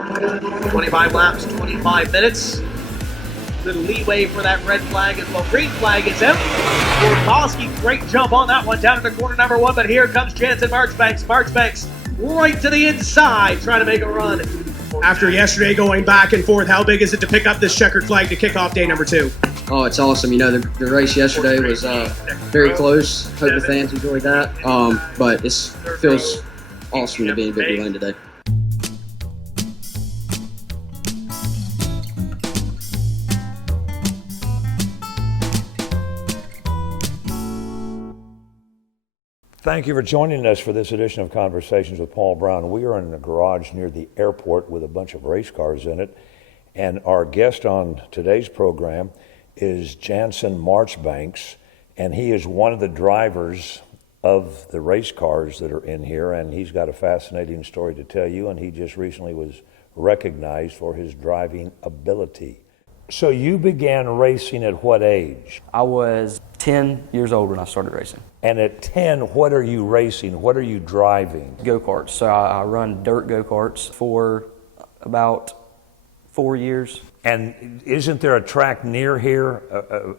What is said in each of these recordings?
25 laps, 25 minutes. Little leeway for that red flag as well. Green flag is out. Borkowski, great jump on that one down into corner number 1, but here comes Janson Marchbanks. Marchbanks right to the inside, trying to make a run. After yesterday going back and forth, how big is it to pick up this checkered flag to kick off day number 2? Oh, it's awesome. You know, the race yesterday was very close. Hope the fans enjoyed that. But it feels awesome to be in Victory Lane today. Thank you for joining us for this edition of Conversations with Paul Brown. We are in a garage near the airport with a bunch of race cars in it. And our guest on today's program is Janson Marchbanks, and he is one of the drivers of the race cars that are in here, and he's got a fascinating story to tell you, and he just recently was recognized for his driving ability. So you began racing at what age? I was 10 years old when I started racing. And at 10, what are you racing? What are you driving? Go-karts. So I run dirt go-karts for about 4 years. And isn't there a track near here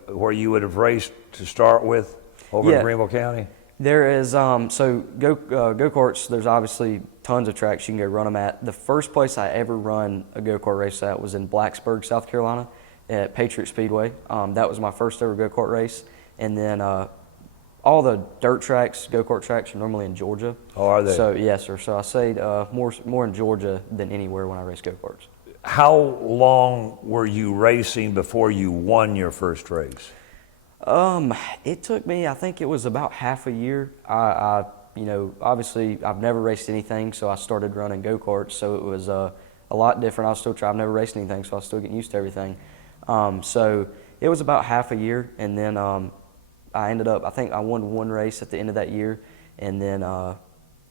where you would have raced to start with over in Greenville County? There is, so go-karts, there's obviously tons of tracks you can go run them at. The first place I ever run a go-kart race at was in Blacksburg, South Carolina at Patriot Speedway. That was my first ever go-kart race. And then all the dirt tracks, go-kart tracks are normally in Georgia. Oh, are they? So, yes, sir. So I stayed more in Georgia than anywhere when I race go-karts. How long were you racing before you won your first race? It took me, I think it was about half a year. You know, obviously I've never raced anything, so I started running go-karts, so it was a lot different. I've never raced anything, so I was still getting used to everything. So it was about half a year, and then I ended up, I think I won one race at the end of that year, and then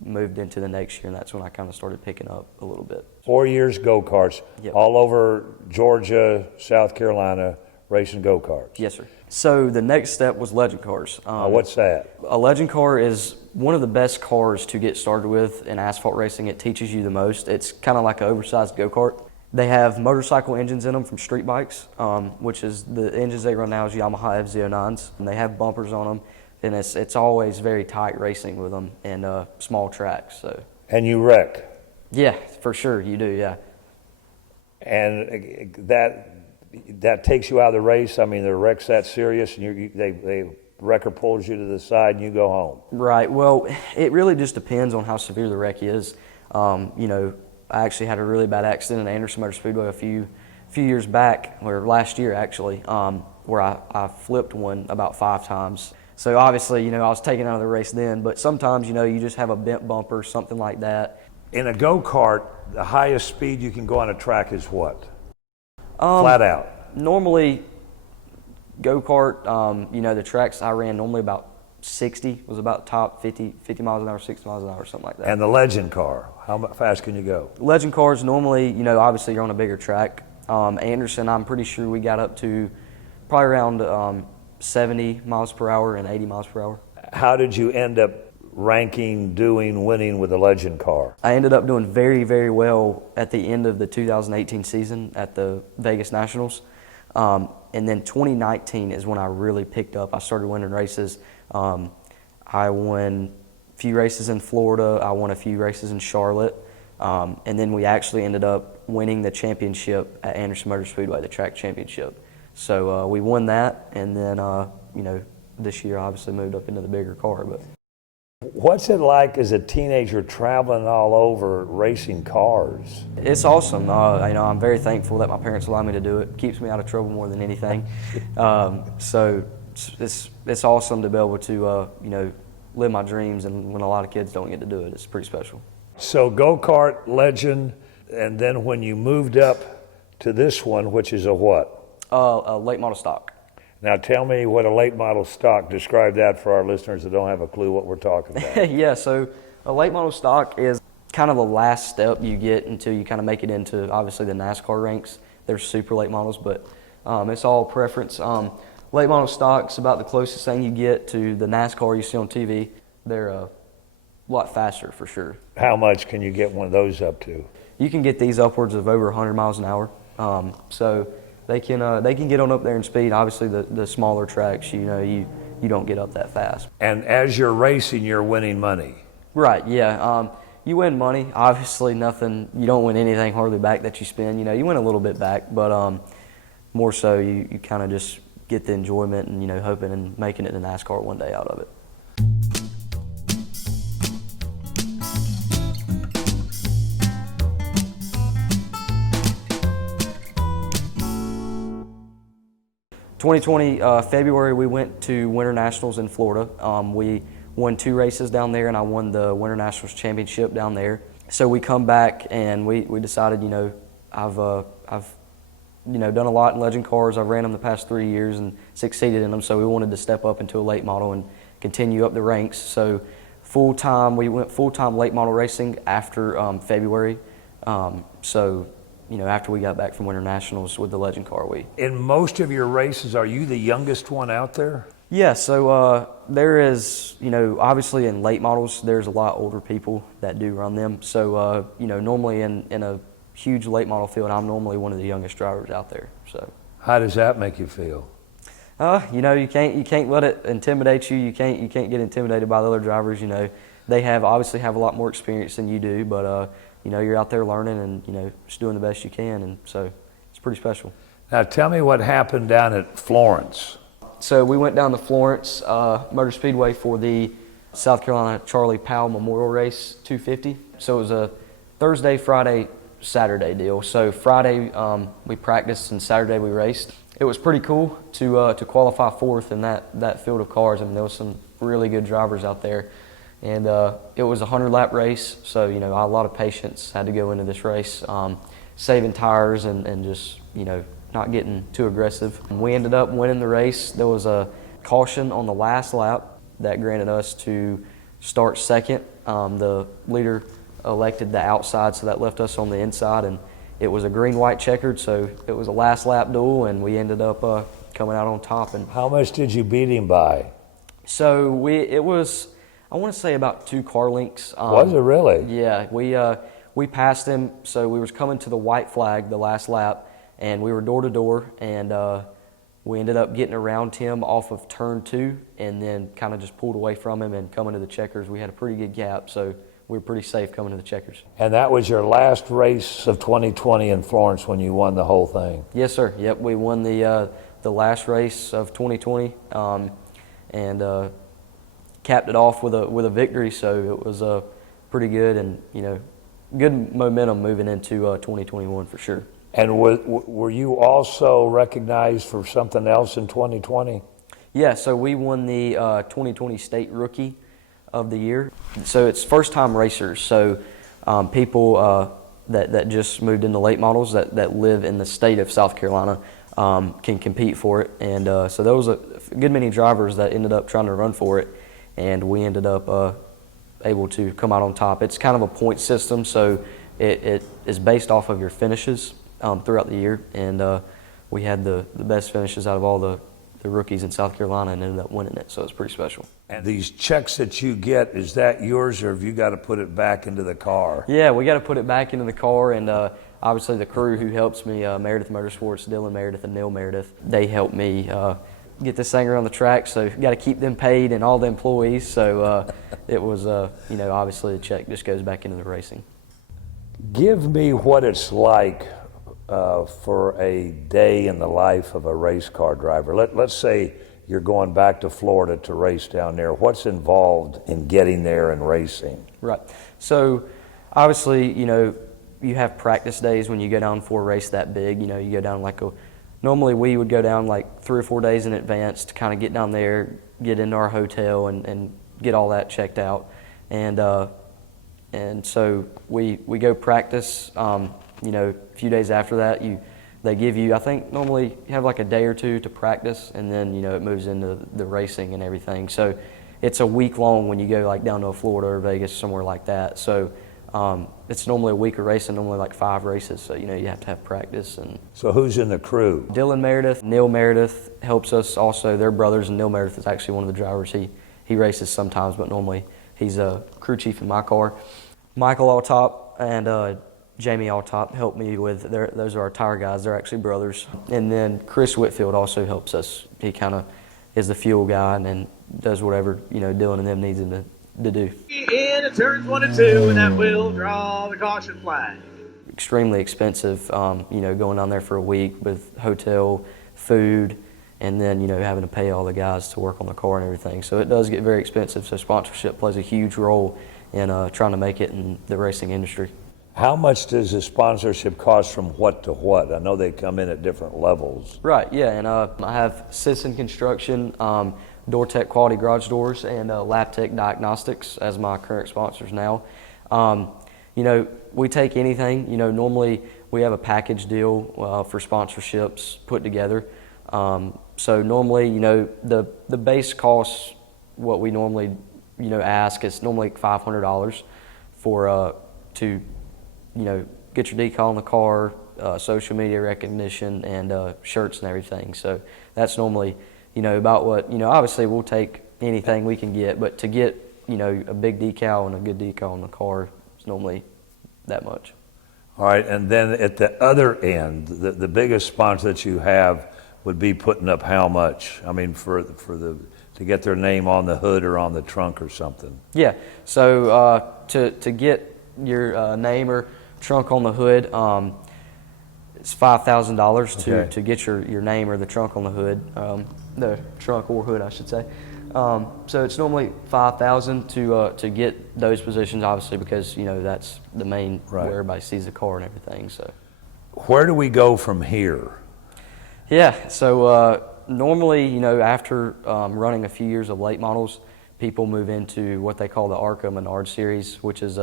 moved into the next year, and that's when I kind of started picking up a little bit. 4 years go-karts, Yep. all over Georgia, South Carolina, racing go-karts. Yes, sir. So the next step was legend cars. What's that? A legend car is one of the best cars to get started with in asphalt racing. It teaches you the most. It's kind of like an oversized go-kart. They have motorcycle engines in them from street bikes, which is the engines they run now is Yamaha FZ09s, and they have bumpers on them, and it's always very tight racing with them and small tracks. So. And you wreck? Yeah, for sure you do. Yeah. And that takes you out of the race. I mean, the wreck's that serious, and the wrecker pulls you to the side, and you go home. Right. Well, it really just depends on how severe the wreck is. You know, I actually had a really bad accident at Anderson Motor Speedway a few years back, or last year actually, where I flipped one about 5 times. So obviously, you know, I was taken out of the race then, but sometimes, you know, you just have a bent bumper, something like that. In a go-kart, the highest speed you can go on a track is what? Flat out. Normally, go-kart, you know, the tracks I ran normally about 60, was about top 50 miles an hour, 60 miles an hour, something like that. And the legend car, how fast can you go? Legend cars normally, you know, obviously you're on a bigger track. Anderson, I'm pretty sure we got up to probably around 70 miles per hour and 80 miles per hour. How did you end up ranking, winning with a legend car? I ended up doing very, very well at the end of the 2018 season at the Vegas Nationals. And then 2019 is when I really picked up. I started winning races. I won a few races in Florida. I won a few races in Charlotte. And then we actually ended up winning the championship at Anderson Motor Speedway, the track championship. So we won that, and then, you know, this year I obviously moved up into the bigger car. But what's it like as a teenager traveling all over racing cars? It's awesome. You know, I'm very thankful that my parents allow me to do it. It keeps me out of trouble more than anything. So it's awesome to be able to, you know, live my dreams, and when a lot of kids don't get to do it, it's pretty special. So go-kart, legend, and then when you moved up to this one, which is a what? A late model stock. Now tell me what a late model stock, describe that for our listeners that don't have a clue what we're talking about. Yeah, so a late model stock is kind of the last step you get until you kind of make it into, obviously, the NASCAR ranks. There's super late models, but it's all preference. Late model stock's about the closest thing you get to the NASCAR you see on TV. They're a lot faster for sure. How much can you get one of those up to? you can get these upwards of over 100 miles an hour. So they can get on up there in speed. Obviously, the smaller tracks, you don't get up that fast. And as you're racing, you're winning money. Right, yeah. You win money. Obviously, nothing. You don't win anything hardly back that you spend. You win a little bit back, but more so you kind of just get the enjoyment and, hoping and making it to NASCAR one day out of it. February, we went to Winter Nationals in Florida. We won 2 races down there, and I won the Winter Nationals championship down there. So we come back, and we decided, I've done a lot in legend cars. I've ran them the past 3 years and succeeded in them. So we wanted to step up into a late model and continue up the ranks. So we went full-time late model racing after February. After we got back from Winter Nationals with the legend car, In most of your races, are you the youngest one out there? Yeah, so there is, obviously in late models, there's a lot older people that do run them. So, normally in a huge late model field, I'm normally one of the youngest drivers out there. So, how does that make you feel? You can't let it intimidate you. You can't get intimidated by the other drivers. They obviously have a lot more experience than you do, but you're out there learning and just doing the best you can, and so it's pretty special. Now, tell me what happened down at Florence. So we went down to Florence Motor Speedway for the South Carolina Charlie Powell Memorial Race 250. So it was a Thursday, Friday, Saturday deal. So Friday we practiced and Saturday we raced. It was pretty cool to qualify 4th in that field of cars. I mean, there was some really good drivers out there. And it was a 100-lap race, so a lot of patience had to go into this race, saving tires and just not getting too aggressive. We ended up winning the race. There was a caution on the last lap that granted us to start second. The leader elected the outside, so that left us on the inside, and it was a green-white checkered, so it was a last lap duel, and we ended up coming out on top. And how much did you beat him by? So it was, I want to say, about 2 car lengths. Was it really? Yeah, we passed him. So we was coming to the white flag the last lap, and we were door to door, and we ended up getting around him off of turn 2, and then kind of just pulled away from him and coming to the checkers. We had a pretty good gap, so we were pretty safe coming to the checkers. And that was your last race of 2020 in Florence when you won the whole thing? Yes, sir. Yep, we won the last race of 2020, and capped it off with a victory. So it was pretty good, and good momentum moving into 2021 for sure. And were you also recognized for something else in 2020? Yeah, so we won the 2020 State Rookie of the Year. So it's first-time racers, so people that just moved into late models that live in the state of South Carolina can compete for it. And so there was a good many drivers that ended up trying to run for it, and we ended up able to come out on top. It's kind of a point system, so it is based off of your finishes throughout the year, and we had the best finishes out of all the rookies in South Carolina and ended up winning it, so it's pretty special. And these checks that you get, is that yours, or have you got to put it back into the car? Yeah, we got to put it back into the car, and obviously the crew who helps me, Meredith Motorsports, Dylan Meredith and Neil Meredith, they help me get this thing around the track, so you got to keep them paid and all the employees, so it was, obviously the check just goes back into the racing. Give me what it's like for a day in the life of a race car driver. Let's say you're going back to Florida to race down there. What's involved in getting there and racing? Right. So obviously, you have practice days when you go down for a race that big. You go down normally we would go down like 3 or 4 days in advance to kind of get down there, get into our hotel and get all that checked out. And so we go practice. A few days after that, they give you, I think normally you have like a day or two to practice, and then it moves into the racing and everything. So it's a week long when you go like down to Florida or Vegas, somewhere like that. So it's normally a week of racing, normally like 5 races. So you have to have practice. And so who's in the crew? Dylan Meredith, Neil Meredith helps us also. They're brothers, and Neil Meredith is actually one of the drivers. He races sometimes, but normally he's a crew chief in my car. Michael Alltop and Jamie Alltop helped me with, those are our tire guys, they're actually brothers. And then Chris Whitfield also helps us. He kind of is the fuel guy and then does whatever, Dylan and them needs him to do. In turns 1 and 2, and that will draw the caution flag. Extremely expensive, going down there for a week with hotel, food, and then, having to pay all the guys to work on the car and everything. So it does get very expensive, so sponsorship plays a huge role in trying to make it in the racing industry. How much does the sponsorship cost from what to what? I know they come in at different levels. Right, yeah, and I have Citizen Construction, DoorTech Quality Garage Doors, and LabTech Diagnostics as my current sponsors now. We take anything. Normally we have a package deal for sponsorships put together. So normally, the base cost, what we normally, ask is normally $500 for to, get your decal on the car, social media recognition, and shirts and everything. So that's normally, about what, obviously we'll take anything we can get, but to get, a big decal and a good decal on the car is normally that much. All right, and then at the other end, the biggest sponsor that you have would be putting up how much? I mean, to get their name on the hood or on the trunk or something. Yeah. So to get your name or trunk on the hood, it's $5,000 to get your name or the trunk on the hood, the trunk or hood, I should say. So it's normally $5,000 to get those positions, obviously, because that's the main right. where everybody sees the car and everything. So where do we go from here? Yeah. So normally, after running a few years of late models, people move into what they call the ARCA Menard Series, which is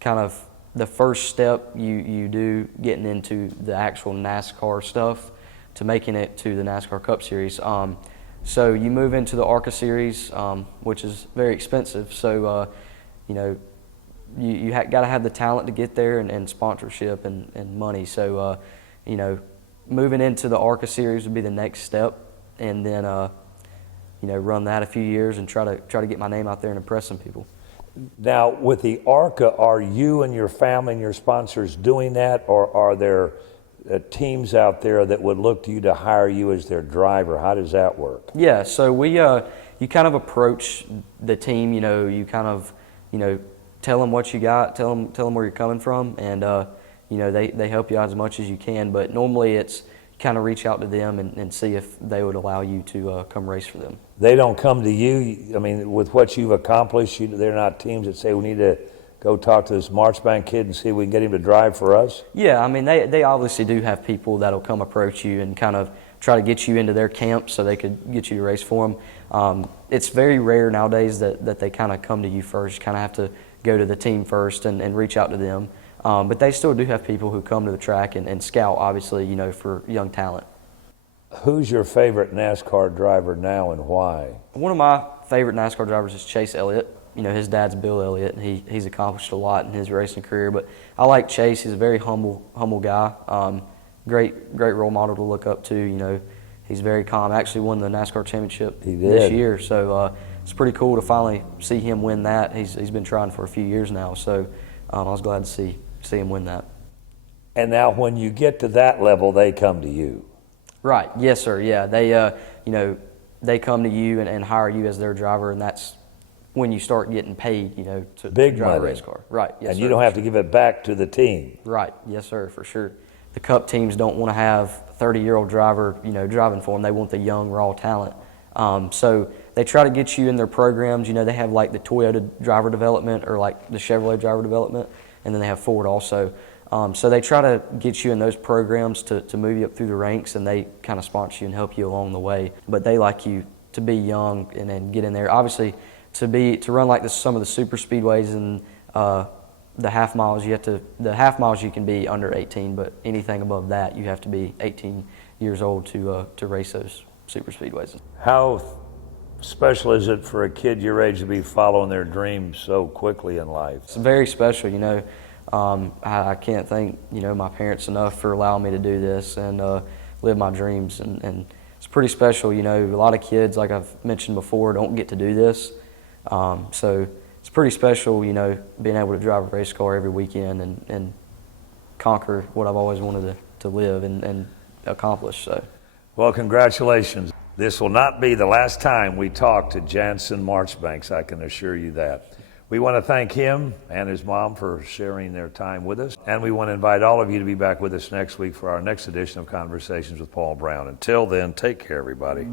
kind of the first step you do getting into the actual NASCAR stuff to making it to the NASCAR Cup Series. So you move into the ARCA Series, which is very expensive. So, you got to have the talent to get there and sponsorship and money. So, moving into the ARCA Series would be the next step, and then, run that a few years and try to get my name out there and impress some people. Now, with the ARCA, are you and your family and your sponsors doing that, or are there teams out there that would look to you to hire you as their driver? How does that work? Yeah, so we you kind of approach the team. You kind of tell them what you got, tell them where you're coming from, and they help you out as much as you can. But normally it's kind of reach out to them and see if they would allow you to come race for them. They don't come to you. I mean, with what you've accomplished, they're not teams that say we need to go talk to this Marchbank kid and see if we can get him to drive for us? Yeah, I mean, they obviously do have people that'll come approach you and kind of try to get you into their camp so they could get you to race for them. It's very rare nowadays that they kind of come to you first. You kind of have to go to the team first and reach out to them. But they still do have people who come to the track and scout, obviously, for young talent. Who's your favorite NASCAR driver now and why? One of my favorite NASCAR drivers is Chase Elliott. His dad's Bill Elliott, and he's accomplished a lot in his racing career. But I like Chase. He's a very humble guy. Great role model to look up to. He's very calm. Actually won the NASCAR championship this year, so it's pretty cool to finally see him win that. He's been trying for a few years now, so I was glad to see him win that. And now, when you get to that level, they come to you. Right. Yes, sir. Yeah. They they come to you and hire you as their driver, and that's when you start getting paid, to Big drive money. a race car. Right. Yes, and sir, you don't for have to give it back to the team. Right. Yes, sir, for sure. The Cup teams don't want to have a 30-year-old driver, driving for them. They want the young, raw talent. So they try to get you in their programs. They have like the Toyota driver development or like the Chevrolet driver development, and then they have Ford also. So they try to get you in those programs to move you up through the ranks, and they kind of sponsor you and help you along the way. But they like you to be young and then get in there. Obviously, to run like some of the super speedways and the half miles, the half miles you can be under 18, but anything above that you have to be 18 years old to race those super speedways. How special is it for a kid your age to be following their dreams so quickly in life? It's very special, I can't thank my parents enough for allowing me to do this and live my dreams, and it's pretty special. A lot of kids, like I've mentioned before, don't get to do this. So it's pretty special, being able to drive a race car every weekend and conquer what I've always wanted to live and accomplish. So, Well, congratulations. This will not be the last time we talk to Jansen Marchbanks, I can assure you that. We want to thank him and his mom for sharing their time with us, and we want to invite all of you to be back with us next week for our next edition of Conversations with Paul Brown. Until then, take care, everybody.